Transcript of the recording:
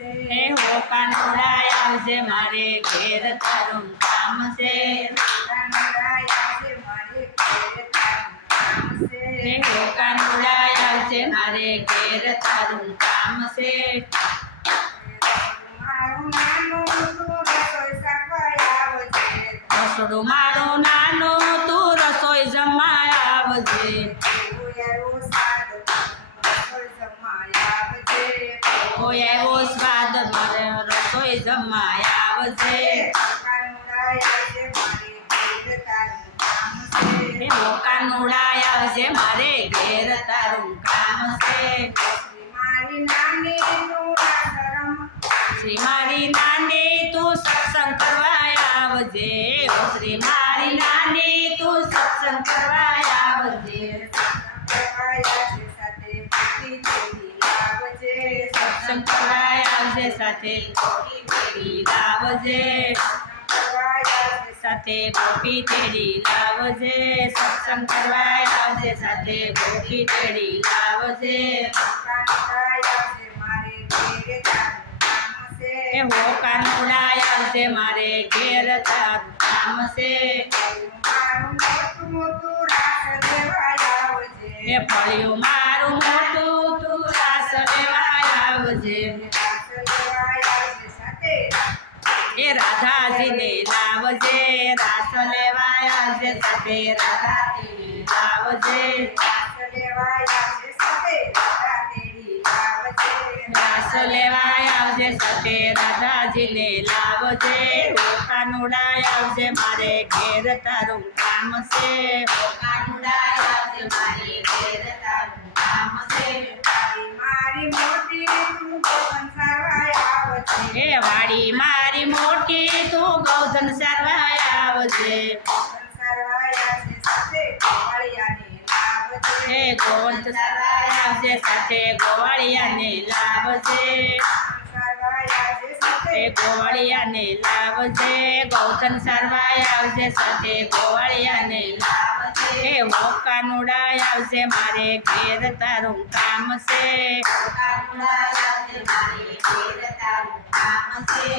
હે હો કાનુડા આવજે મારે ઘેર તારું કામ છે હે હો કાનુડા આવજે મારે ઘેર તારું કામ છે રસોડું મારું નાનું તું રસોઈ જમા આવજે કોઈ એવો સ્વાદ મારે રસોઈ જમા આવજે એવો કાનુડા આવજે મારે ઘેર તારું કામ છે શ્રી મારી નાની તું સત્સંગ કરવા આવજે શ્રી મારી નાની તું સત્સંગ કરવા આવજે સત્સંગ કરવા આવજે સાથે લાવજે સાથે ગોપી તેડી લાવજે સત્સંગ કરવા આવજે સાથે ગોપી તેડી લાવજે એ હો કાનુડા આવજે મારે ઘેર તારું કામ છે એ ફળ્યું મારું મોટું તું રાસ લેવા આવજે એ રાધાજીને લાવજે રાસ લેવા આવજે સાથે રાધાજીને લાવજે રાસ લેવા આવજે સાથે રાધાજીને લાવજે હો કાનુડા આવજે મારે ઘેર તારું કામ છે કાનુડા આવજે મારે ઘેર તારું કામ છે એ વાડી મારી મોટી તું ગૌધન સારવા આવજે એ ગોવંત સારવા આવજે સાથે ગોવાળિયાને લાવજે એ ગોવાળિયાને લાવજે ગૌધન સારવા આવજે સાથે ગોવાળિયાને લાવજે એ હો કાનુડા આવજે મારે ઘેર તારું કામ છે કાનુડા આવજે મારે ઘેર તારું કામ છે